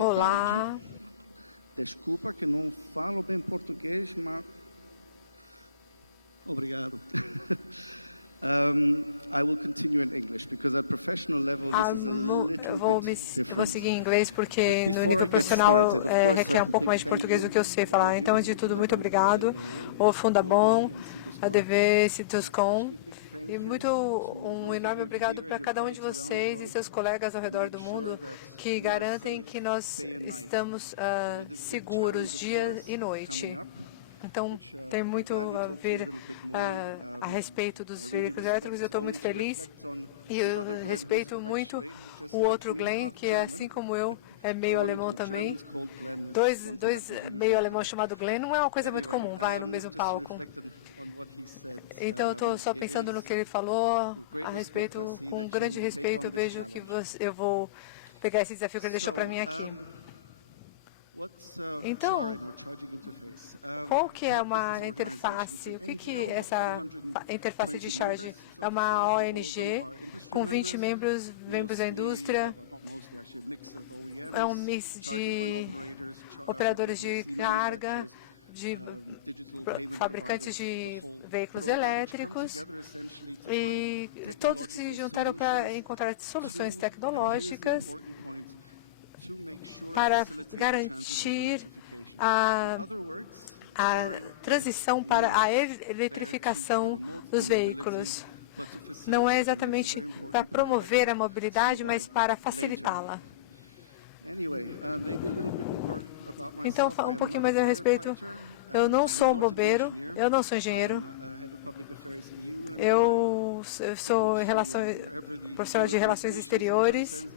Olá. Eu vou seguir em inglês porque no nível profissional requer um pouco mais de português do que eu sei falar. Então, antes de tudo, muito obrigado. O Fundabom, a DV Cituscom. E um enorme obrigado para cada um de vocês e seus colegas ao redor do mundo que garantem que nós estamos seguros dia e noite. Então, tem muito a ver a respeito dos veículos elétricos. Eu estou muito feliz e eu respeito muito o outro Glenn, que assim como eu, é meio alemão também. Dois meio alemão chamado Glenn não é uma coisa muito comum, vai no mesmo palco. Então eu estou só pensando no que ele falou a respeito, com grande respeito, eu vejo que eu vou pegar esse desafio que ele deixou para mim aqui. Então, qual que é uma interface? O que que essa interface de charge é? Uma ONG com 20 membros da indústria, é um mix de operadores de carga, de fabricantes de veículos elétricos e todos que se juntaram para encontrar soluções tecnológicas para garantir a, a transição para a eletrificação dos veículos. Não é exatamente para promover a mobilidade, mas para facilitá-la. Então, um pouquinho mais a respeito. Eu não sou um bobeiro, eu não sou engenheiro. Eu sou profissional de relações exteriores.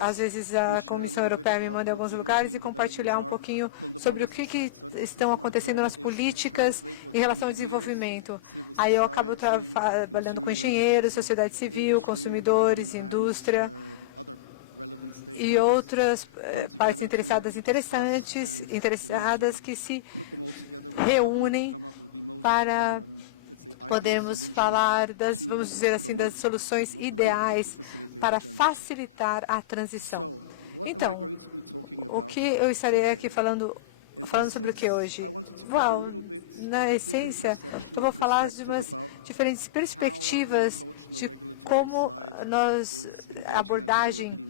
Às vezes a Comissão Europeia me manda em alguns lugares e compartilhar um pouquinho sobre o que estão acontecendo nas políticas em relação ao desenvolvimento. Aí eu acabo trabalhando com engenheiros, sociedade civil, consumidores, indústria e outras partes interessadas que se reúnem para podermos falar vamos dizer assim, das soluções ideais para facilitar a transição. Então, o que eu estarei aqui falando sobre o que hoje? Uau, na essência, eu vou falar de umas diferentes perspectivas de como a abordagem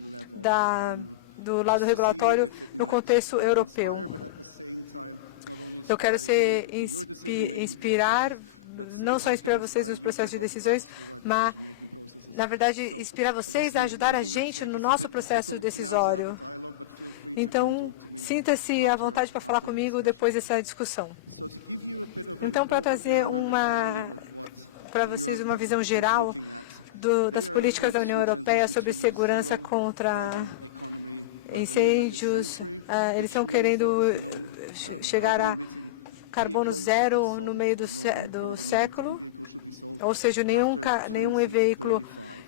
do lado regulatório no contexto europeu. Eu quero inspirar, não só inspirar vocês nos processos de decisões, mas, na verdade, inspirar vocês a ajudar a gente no nosso processo decisório. Então, sinta-se à vontade para falar comigo depois dessa discussão. Então, para trazer para vocês uma visão geral das políticas da União Europeia sobre segurança contra incêndios, eles estão querendo chegar a carbono zero no meio do século, ou seja, nenhum veículo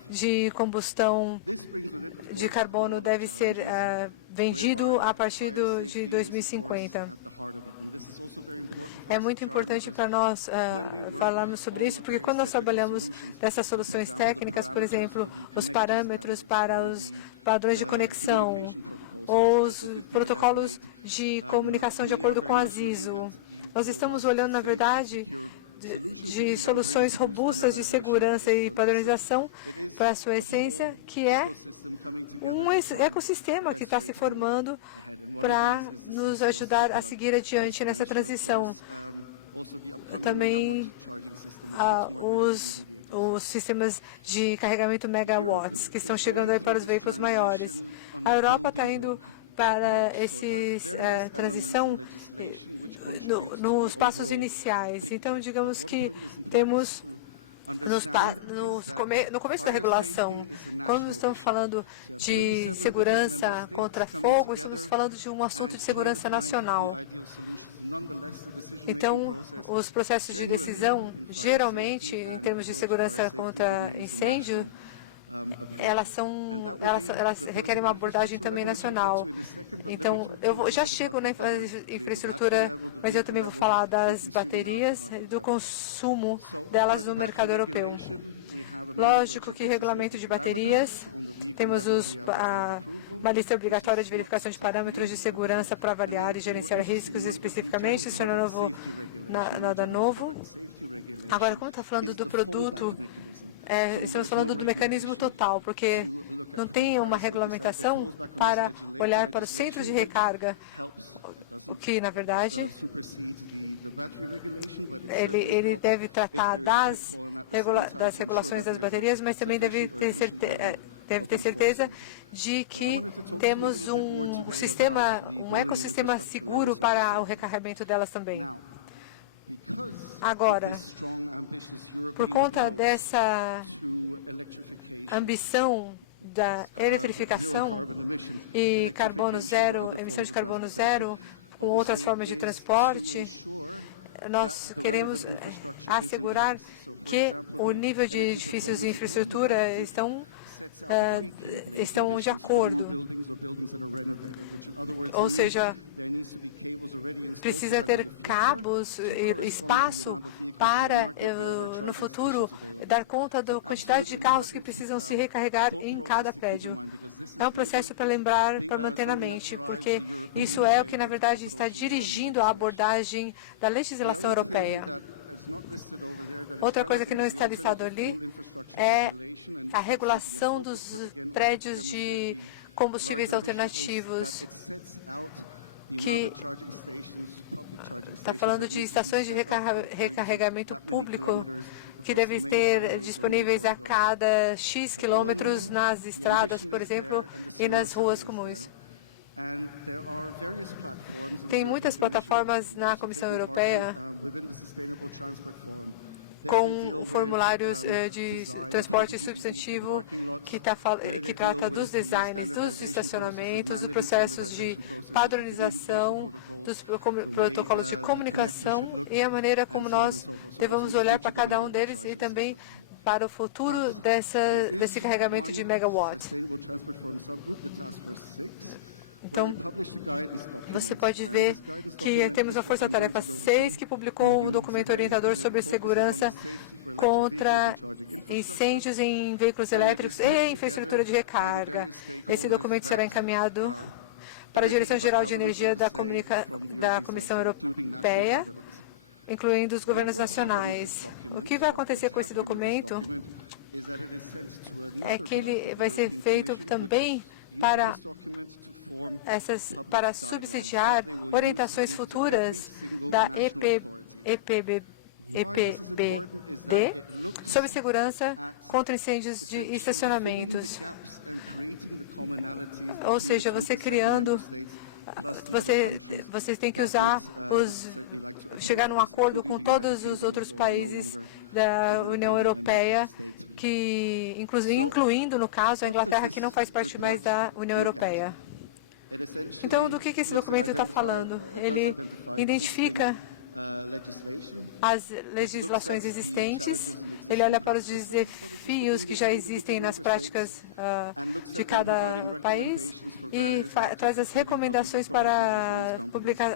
de combustão de carbono deve ser vendido a partir de 2050. É muito importante para nós falarmos sobre isso, porque quando nós trabalhamos dessas soluções técnicas, por exemplo, os parâmetros para os padrões de conexão, ou os protocolos de comunicação de acordo com a ISO, nós estamos olhando, na verdade, de soluções robustas de segurança e padronização para a sua essência, que é um ecossistema que está se formando para nos ajudar a seguir adiante nessa transição. Também os sistemas de carregamento megawatts, que estão chegando aí para os veículos maiores. A Europa está indo para essa transição nos passos iniciais. Então, digamos que temos no começo da regulação, quando estamos falando de segurança contra fogo, estamos falando de um assunto de segurança nacional. Então, os processos de decisão, geralmente, em termos de segurança contra incêndio, elas requerem uma abordagem também nacional. Então, já chego na infraestrutura, mas eu também vou falar das baterias e do consumo delas no mercado europeu. Lógico que regulamento de baterias, temos uma lista obrigatória de verificação de parâmetros de segurança para avaliar e gerenciar riscos especificamente. Isso não é nada novo. Agora, como está falando do produto, estamos falando do mecanismo total, porque não tem uma regulamentação para olhar para o centro de recarga, o que, na verdade, ele deve tratar das regulações das baterias, mas também deve ter certeza de que temos um ecossistema seguro para o recarregamento delas também. Agora, por conta dessa ambição da eletrificação e carbono zero, emissão de carbono zero, com outras formas de transporte, nós queremos assegurar que o nível de edifícios e infraestrutura estão de acordo. Ou seja, precisa ter cabos e espaço para, no futuro, dar conta da quantidade de carros que precisam se recarregar em cada prédio. É um processo para lembrar, para manter na mente, porque isso é o que, na verdade, está dirigindo a abordagem da legislação europeia. Outra coisa que não está listado ali é a regulação dos prédios de combustíveis alternativos, que está falando de estações de recarregamento público que devem ter disponíveis a cada X quilômetros nas estradas, por exemplo, e nas ruas comuns. Tem muitas plataformas na Comissão Europeia com formulários de transporte substantivo que trata dos designs, dos estacionamentos, dos processos de padronização, dos protocolos de comunicação e a maneira como nós devemos olhar para cada um deles e também para o futuro desse carregamento de megawatt. Então, você pode ver que temos a Força Tarefa 6, que publicou um documento orientador sobre segurança contra incêndios em veículos elétricos e infraestrutura de recarga. Esse documento será encaminhado para a Direção-Geral de Energia da Comissão Europeia, incluindo os governos nacionais. O que vai acontecer com esse documento é que ele vai ser feito também para subsidiar orientações futuras da EPBD sobre segurança contra incêndios de estacionamentos. Ou seja, você tem que chegar num acordo com todos os outros países da União Europeia, incluindo, no caso, a Inglaterra, que não faz parte mais da União Europeia. Então, do que esse documento está falando? Ele identifica as legislações existentes, ele olha para os desafios que já existem nas práticas de cada país e traz as recomendações para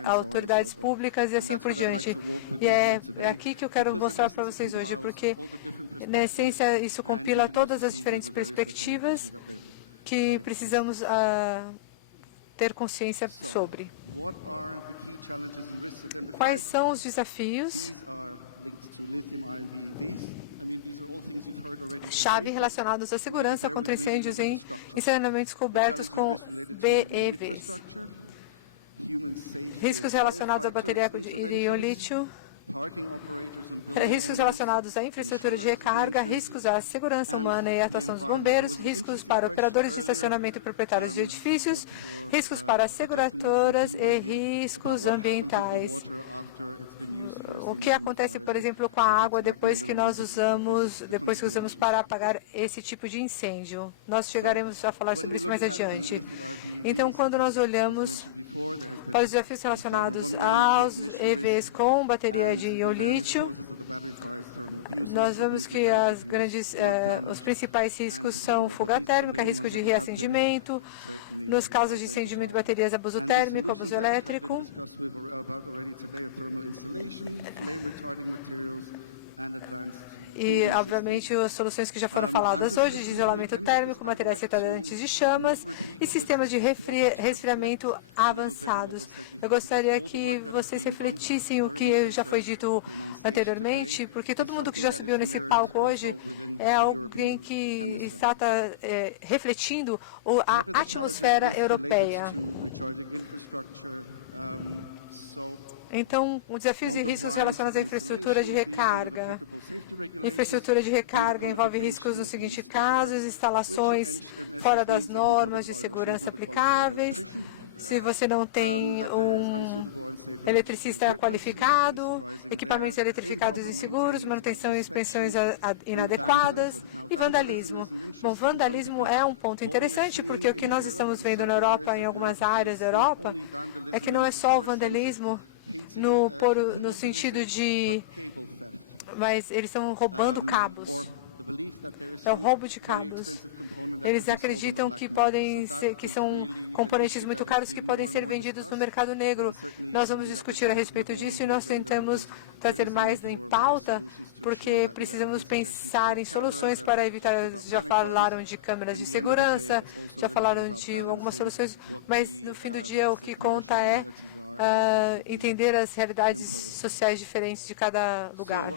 autoridades públicas e assim por diante. E é aqui que eu quero mostrar para vocês hoje, porque, na essência, isso compila todas as diferentes perspectivas que precisamos ter consciência sobre. Quais são os desafios chave relacionados à segurança contra incêndios em encenamentos cobertos com BEVs? Riscos relacionados à bateria de íon-lítio, riscos relacionados à infraestrutura de recarga, riscos à segurança humana e à atuação dos bombeiros, riscos para operadores de estacionamento e proprietários de edifícios, riscos para seguradoras e riscos ambientais. O que acontece, por exemplo, com a água depois que usamos para apagar esse tipo de incêndio? Nós chegaremos a falar sobre isso mais adiante. Então, quando nós olhamos para os desafios relacionados aos EVs com bateria de íon-lítio, nós vemos que os principais riscos são fuga térmica, risco de reacendimento, nos casos de incêndio de baterias, abuso térmico, abuso elétrico. E, obviamente, as soluções que já foram faladas hoje, de isolamento térmico, materiais retardantes de chamas e sistemas de resfriamento avançados. Eu gostaria que vocês refletissem o que já foi dito anteriormente, porque todo mundo que já subiu nesse palco hoje é alguém que está refletindo a atmosfera europeia. Então, os desafios e riscos relacionados à infraestrutura de recarga. Infraestrutura de recarga envolve riscos nos seguintes casos: instalações fora das normas de segurança aplicáveis, se você não tem um eletricista qualificado, equipamentos eletrificados inseguros, manutenção e inspeções inadequadas e vandalismo. Bom, vandalismo é um ponto interessante, porque o que nós estamos vendo na Europa, em algumas áreas da Europa, é que não é só o vandalismo no sentido de... mas eles estão roubando cabos. É o roubo de cabos. Eles acreditam que que são componentes muito caros que podem ser vendidos no mercado negro. Nós vamos discutir a respeito disso e nós tentamos trazer mais em pauta, porque precisamos pensar em soluções para evitar. Já falaram de câmeras de segurança, já falaram de algumas soluções, mas no fim do dia o que conta é entender as realidades sociais diferentes de cada lugar.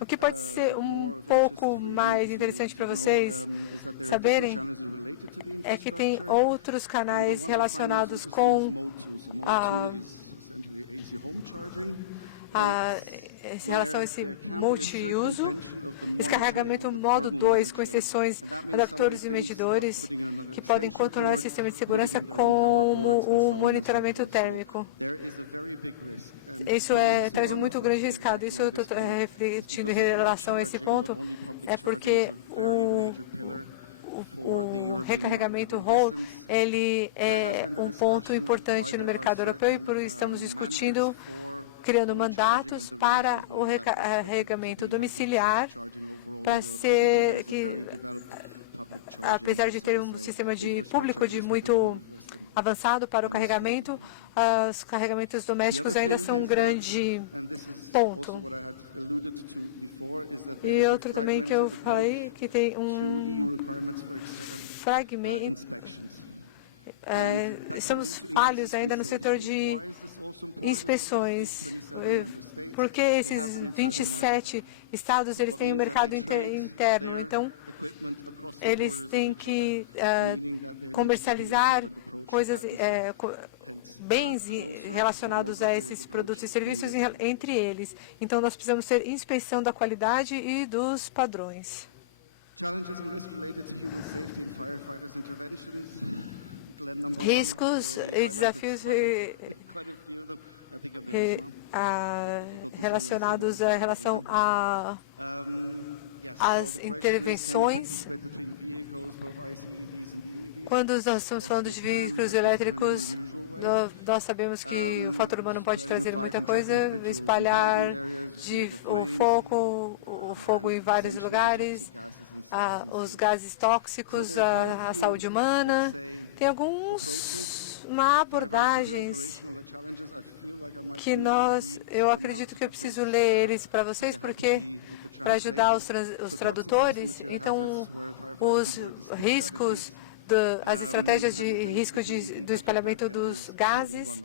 O que pode ser um pouco mais interessante para vocês saberem é que tem outros canais relacionados com em relação a esse multiuso, descarregamento modo 2 com exceções, adaptadores e medidores que podem contornar o sistema de segurança, como o monitoramento térmico. Isso traz muito grande riscado. Isso eu estou refletindo em relação a esse ponto, é porque o recarregamento Whole, ele é um ponto importante no mercado europeu e por isso estamos discutindo, criando mandatos para o recarregamento domiciliar, para ser que, apesar de ter um sistema público de muito avançado para o carregamento, os carregamentos domésticos ainda são um grande ponto. E outro também que eu falei, que tem um fragmento, estamos falhos ainda no setor de inspeções, porque esses 27 estados eles têm um mercado interno, então eles têm que comercializar coisas, bens relacionados a esses produtos e serviços entre eles. Então, nós precisamos ter inspeção da qualidade e dos padrões. Riscos e desafios relacionados à relação às intervenções. Quando nós estamos falando de veículos elétricos, nós sabemos que o fator humano pode trazer muita coisa, espalhar o fogo em vários lugares, os gases tóxicos, a saúde humana. Tem abordagens que eu acredito que eu preciso ler eles para vocês, porque para ajudar os tradutores. Então, os riscos, as estratégias de risco do espalhamento dos gases.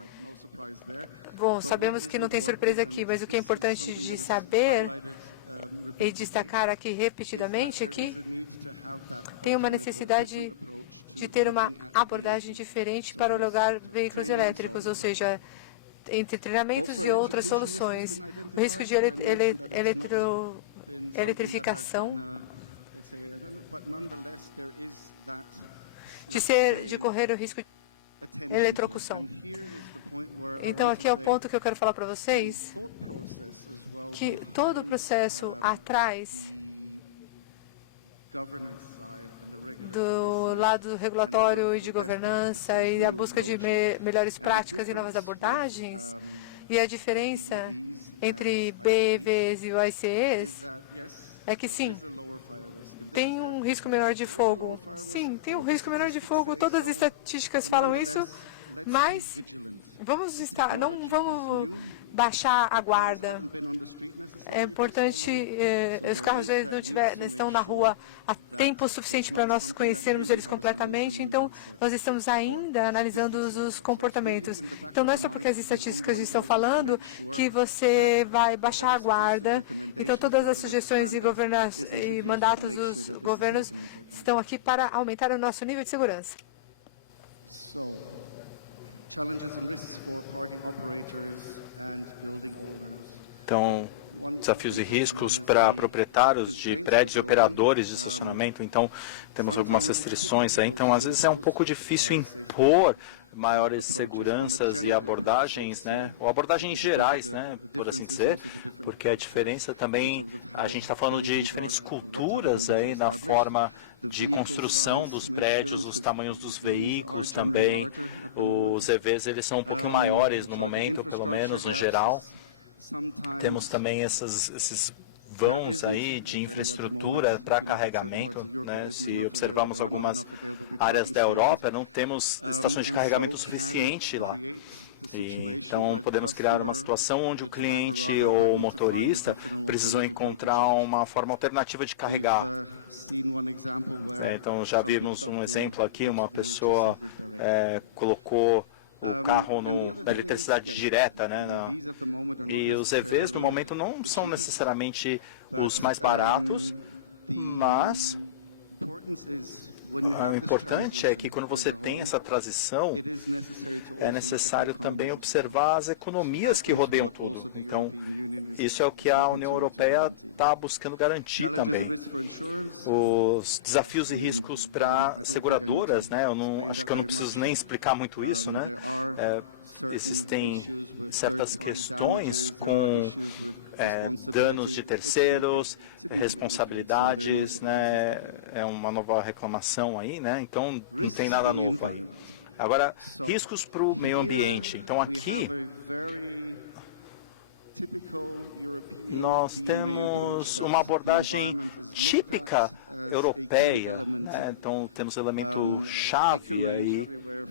Bom, sabemos que não tem surpresa aqui, mas o que é importante de saber e destacar aqui repetidamente aqui, tem uma necessidade de ter uma abordagem diferente para homologar veículos elétricos, ou seja, entre treinamentos e outras soluções. O risco de eletrificação, de correr o risco de eletrocução. Então, aqui é o ponto que eu quero falar para vocês, que todo o processo atrás do lado regulatório e de governança e a busca de melhores práticas e novas abordagens, e a diferença entre BEVs e OICEs é que, sim, tem um risco menor de fogo. Sim, tem um risco menor de fogo. Todas as estatísticas falam isso, mas não vamos baixar a guarda. É importante, os carros eles não estão na rua há tempo suficiente para nós conhecermos eles completamente, então nós estamos ainda analisando os comportamentos. Então não é só porque as estatísticas estão falando que você vai baixar a guarda. Então todas as sugestões e mandatos dos governos estão aqui para aumentar o nosso nível de segurança. Então, desafios e riscos para proprietários de prédios e operadores de estacionamento. Então, temos algumas restrições aí. Então, às vezes é um pouco difícil impor maiores seguranças e abordagens, né? Ou abordagens gerais, né? Por assim dizer. Porque a diferença também, a gente está falando de diferentes culturas aí na forma de construção dos prédios, os tamanhos dos veículos também. Os EVs, eles são um pouquinho maiores no momento, pelo menos, no geral. Temos também esses vãos aí de infraestrutura para carregamento, né? Se observarmos algumas áreas da Europa, não temos estações de carregamento suficiente lá. Então, podemos criar uma situação onde o cliente ou o motorista precisam encontrar uma forma alternativa de carregar. Então, já vimos um exemplo aqui, uma pessoa colocou o carro na eletricidade direta, né? E os EVs, no momento, não são necessariamente os mais baratos, mas o importante é que quando você tem essa transição, é necessário também observar as economias que rodeiam tudo. Então, isso é o que a União Europeia está buscando garantir também. Os desafios e riscos para seguradoras, né? Acho que eu não preciso nem explicar muito isso, né? Existem certas questões com danos de terceiros, responsabilidades, né? É uma nova reclamação aí, né? Então não tem nada novo aí. Agora, riscos para o meio ambiente. Então aqui nós temos uma abordagem típica europeia, né? Então temos elemento chave aí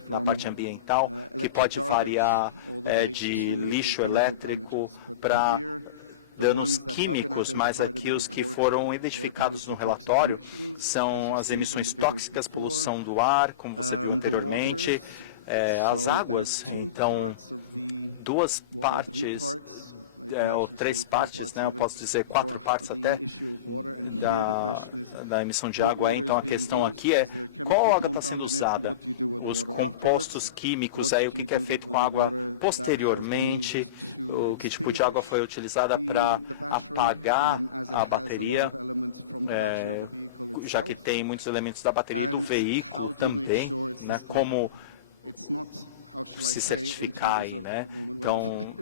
na parte ambiental, que pode variar de lixo elétrico para danos químicos, mas aqui os que foram identificados no relatório são as emissões tóxicas, poluição do ar, como você viu anteriormente, as águas. Então, duas partes, ou três partes, né? Eu posso dizer 4 partes até, da emissão de água. Então, a questão aqui é qual água está sendo usada? Os compostos químicos, aí, o que é feito com a água posteriormente, o que tipo de água foi utilizada para apagar a bateria, já que tem muitos elementos da bateria e do veículo também, né? Como se certificar aí, né? Então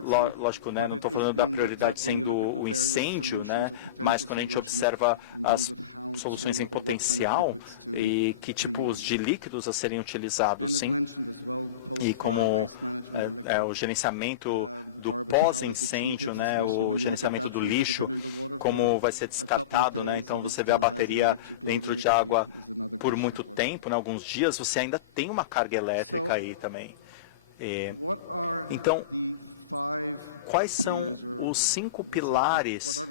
lógico, né? Não estou falando da prioridade sendo o incêndio, né? Mas quando a gente observa as soluções em potencial e que tipos de líquidos a serem utilizados, sim. E como o gerenciamento do pós-incêndio, né, o gerenciamento do lixo, como vai ser descartado, né? Então você vê a bateria dentro de água por muito tempo, né, alguns dias, você ainda tem uma carga elétrica aí também. Então, quais são os 5 pilares,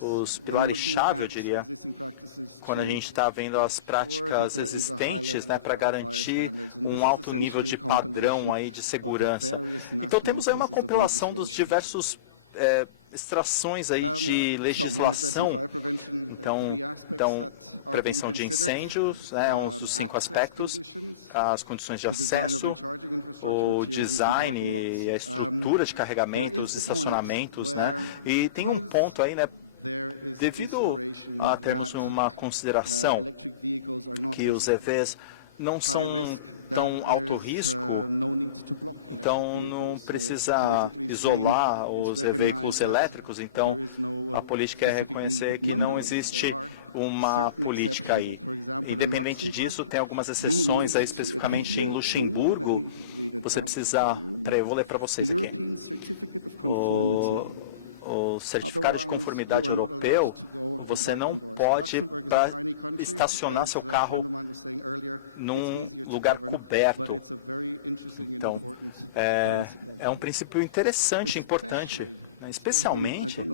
os pilares-chave, eu diria, quando a gente está vendo as práticas existentes, né, para garantir um alto nível de padrão aí de segurança. Então temos aí uma compilação dos diversos extrações aí de legislação. Então prevenção de incêndios, né, é um dos 5 aspectos, as condições de acesso, o design e a estrutura de carregamento, os estacionamentos, né? E tem um ponto aí, né? Devido a termos uma consideração que os EVs não são tão alto risco, então não precisa isolar os veículos elétricos, então a política é reconhecer que não existe uma política aí. Independente disso, tem algumas exceções, aí, especificamente em Luxemburgo, você precisa... Peraí, eu vou ler para vocês aqui. O certificado de conformidade europeu, você não pode estacionar seu carro num lugar coberto. Então, é um princípio interessante, importante, né? Especialmente,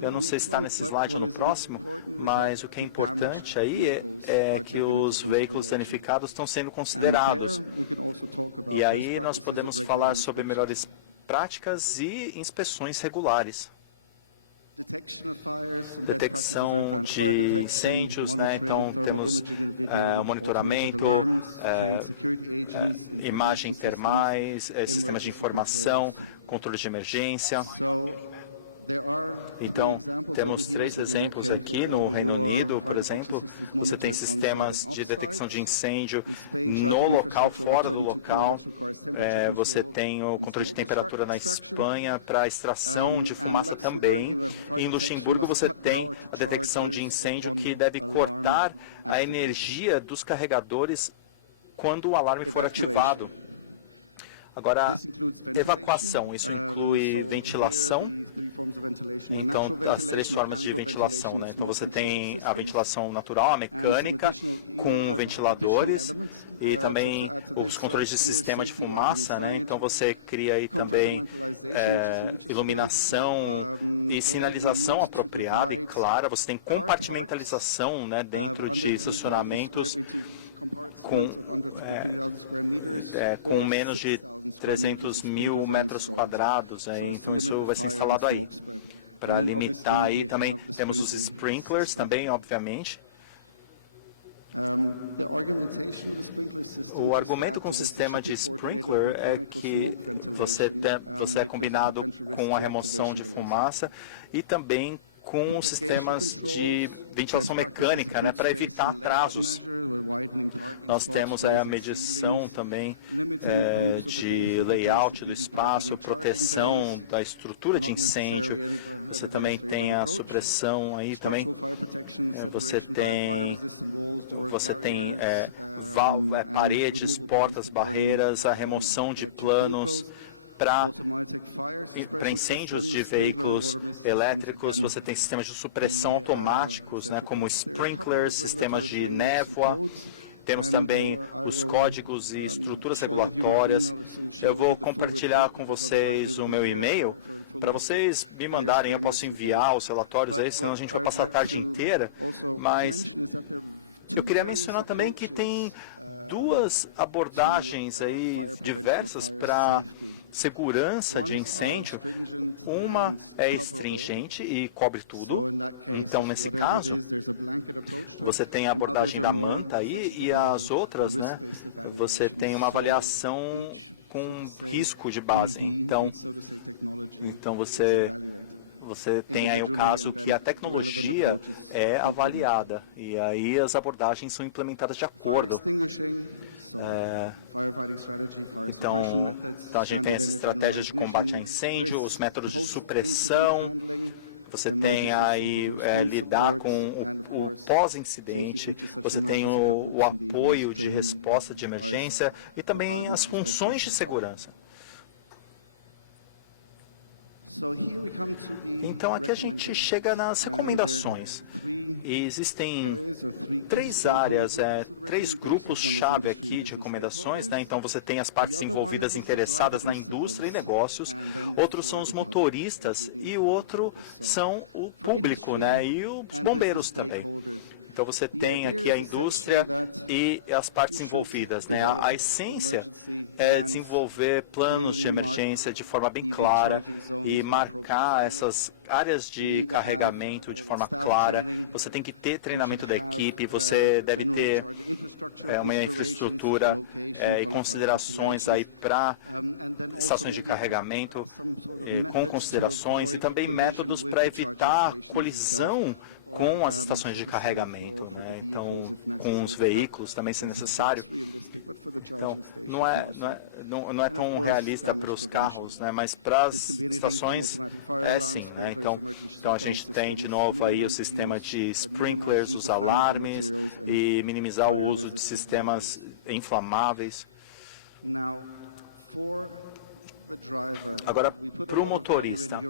eu não sei se está nesse slide ou no próximo, mas o que é importante aí é que os veículos danificados estão sendo considerados. E aí nós podemos falar sobre melhores práticas e inspeções regulares. Detecção de incêndios, né? Então temos o monitoramento, imagem termais, sistemas de informação, controle de emergência. Então, temos 3 exemplos aqui no Reino Unido, por exemplo. Você tem sistemas de detecção de incêndio no local, fora do local. Você tem o controle de temperatura na Espanha para extração de fumaça também. E em Luxemburgo você tem a detecção de incêndio que deve cortar a energia dos carregadores quando o alarme for ativado. Agora, evacuação, isso inclui ventilação. Então, as 3 formas de ventilação, né? Então, você tem a ventilação natural, a mecânica, com ventiladores, e também os controles de sistema de fumaça, né? Então, você cria aí também iluminação e sinalização apropriada e clara. Você tem compartimentalização, né, dentro de estacionamentos com menos de 300 mil metros quadrados. Então, isso vai ser instalado aí. Para limitar aí também temos os sprinklers também, obviamente. O argumento com o sistema de sprinkler é que você é combinado com a remoção de fumaça e também com os sistemas de ventilação mecânica, né, para evitar atrasos. Nós temos aí a medição também de layout do espaço, proteção da estrutura de incêndio. Você também tem a supressão aí também. Você tem paredes, portas, barreiras, a remoção de planos para incêndios de veículos elétricos. Você tem sistemas de supressão automáticos, né, como sprinklers, sistemas de névoa. Temos também os códigos e estruturas regulatórias. Eu vou compartilhar com vocês o meu e-mail para vocês me mandarem. Eu posso enviar os relatórios aí, senão a gente vai passar a tarde inteira. Mas eu queria mencionar também que tem 2 abordagens aí diversas para segurança de incêndio. Uma é stringente e cobre tudo. Então, nesse caso, você tem a abordagem da manta aí, e as outras, né, você tem uma avaliação com risco de base. Então você tem aí o caso que a tecnologia é avaliada e aí as abordagens são implementadas de acordo. Então a gente tem essas estratégias de combate a incêndio, os métodos de supressão. Você tem aí lidar com o pós-incidente, você tem o apoio de resposta de emergência e também as funções de segurança. Então aqui a gente chega nas recomendações. E existem 3 áreas, 3 grupos-chave aqui de recomendações, né? Então você tem as partes envolvidas interessadas na indústria e negócios, outros são os motoristas e o outro são o público, né? E os bombeiros também. Então você tem aqui a indústria e as partes envolvidas, né? A essência é desenvolver planos de emergência de forma bem clara e marcar essas áreas de carregamento de forma clara. Você tem que ter treinamento da equipe, você deve ter uma infraestrutura e considerações aí para estações de carregamento com considerações e também métodos para evitar colisão com as estações de carregamento, né? Então, com os veículos também, se necessário. Então, não é tão realista para os carros, né? Mas para as estações é sim, né? Então a gente tem de novo aí o sistema de sprinklers, os alarmes e minimizar o uso de sistemas inflamáveis. Agora, para o motorista,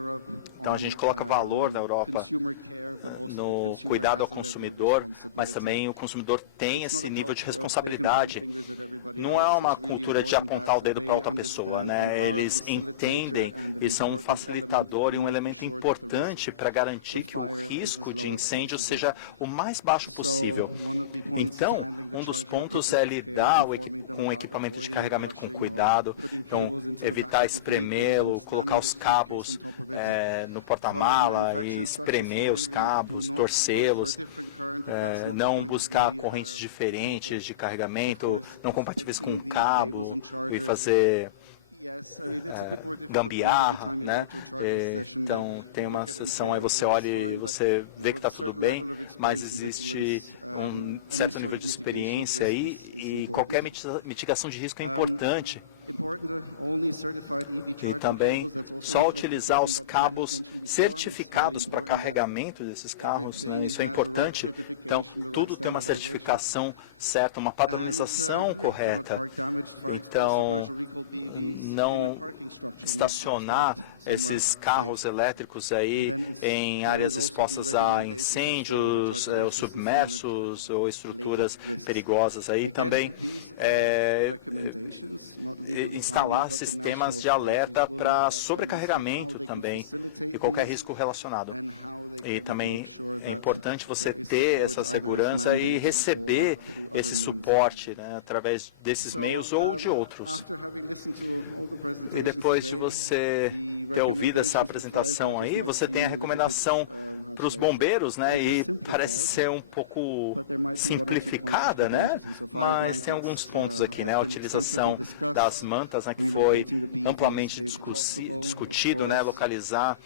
então a gente coloca valor na Europa no cuidado ao consumidor, mas também o consumidor tem esse nível de responsabilidade não é uma cultura de apontar o dedo para outra pessoa, né? Eles entendem e são um facilitador e um elemento importante para garantir que o risco de incêndio seja o mais baixo possível. Então, um dos pontos é lidar com o equipamento de carregamento com cuidado, então evitar espremê-lo, colocar os cabos no porta-mala e espremer os cabos, torcê-los. Não buscar correntes diferentes de carregamento, não compatíveis com o cabo e fazer gambiarra, né? Então tem uma sessão aí você olha e você vê que está tudo bem, mas existe um certo nível de experiência aí e qualquer mitigação de risco é importante. E também só utilizar os cabos certificados para carregamento desses carros, né? Isso é importante. Então, tudo tem uma certificação certa, uma padronização correta. Então, não estacionar esses carros elétricos aí em áreas expostas a incêndios, ou submersos, ou estruturas perigosas aí. Também instalar sistemas de alerta para sobrecarregamento também e qualquer risco relacionado. E também é importante você ter essa segurança e receber esse suporte, né, através desses meios ou de outros. E depois de você ter ouvido essa apresentação aí, você tem a recomendação para os bombeiros, né? E parece ser um pouco simplificada, né? Mas tem alguns pontos aqui, né? A utilização das mantas, né, que foi amplamente discutido, né? Localizar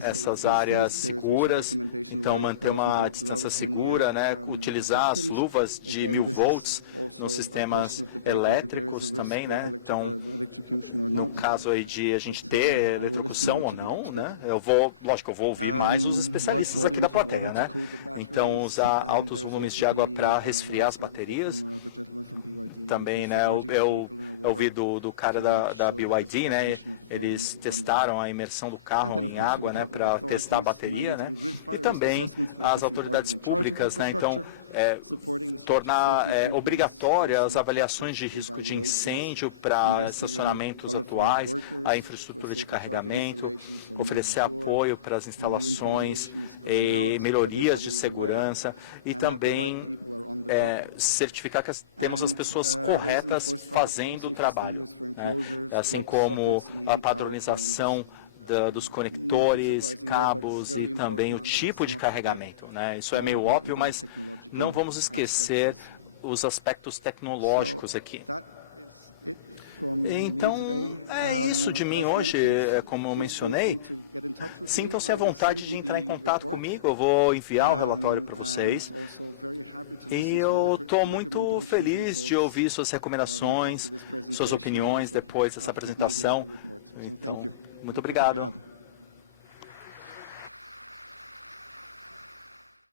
essas áreas seguras, então manter uma distância segura, né? Utilizar as luvas de 1000 volts nos sistemas elétricos também, né? Então, no caso aí de a gente ter eletrocução ou não, né? Lógico, eu vou ouvir mais os especialistas aqui da plateia, né? Então, usar altos volumes de água para resfriar as baterias. Também, né? Eu ouvi do cara da BYD, né? Eles testaram a imersão do carro em água, né? Para testar a bateria, né? E também as autoridades públicas, né? Então, tornar obrigatórias as avaliações de risco de incêndio para estacionamentos atuais, a infraestrutura de carregamento, oferecer apoio para as instalações, melhorias de segurança e também certificar que temos as pessoas corretas fazendo o trabalho, né? Assim como a padronização dos conectores, cabos e também o tipo de carregamento, né? Isso é meio óbvio, mas não vamos esquecer os aspectos tecnológicos aqui. Então, é isso de mim hoje, como eu mencionei. Sintam-se à vontade de entrar em contato comigo, eu vou enviar o relatório para vocês. E eu estou muito feliz de ouvir suas recomendações, suas opiniões depois dessa apresentação. Então, muito obrigado.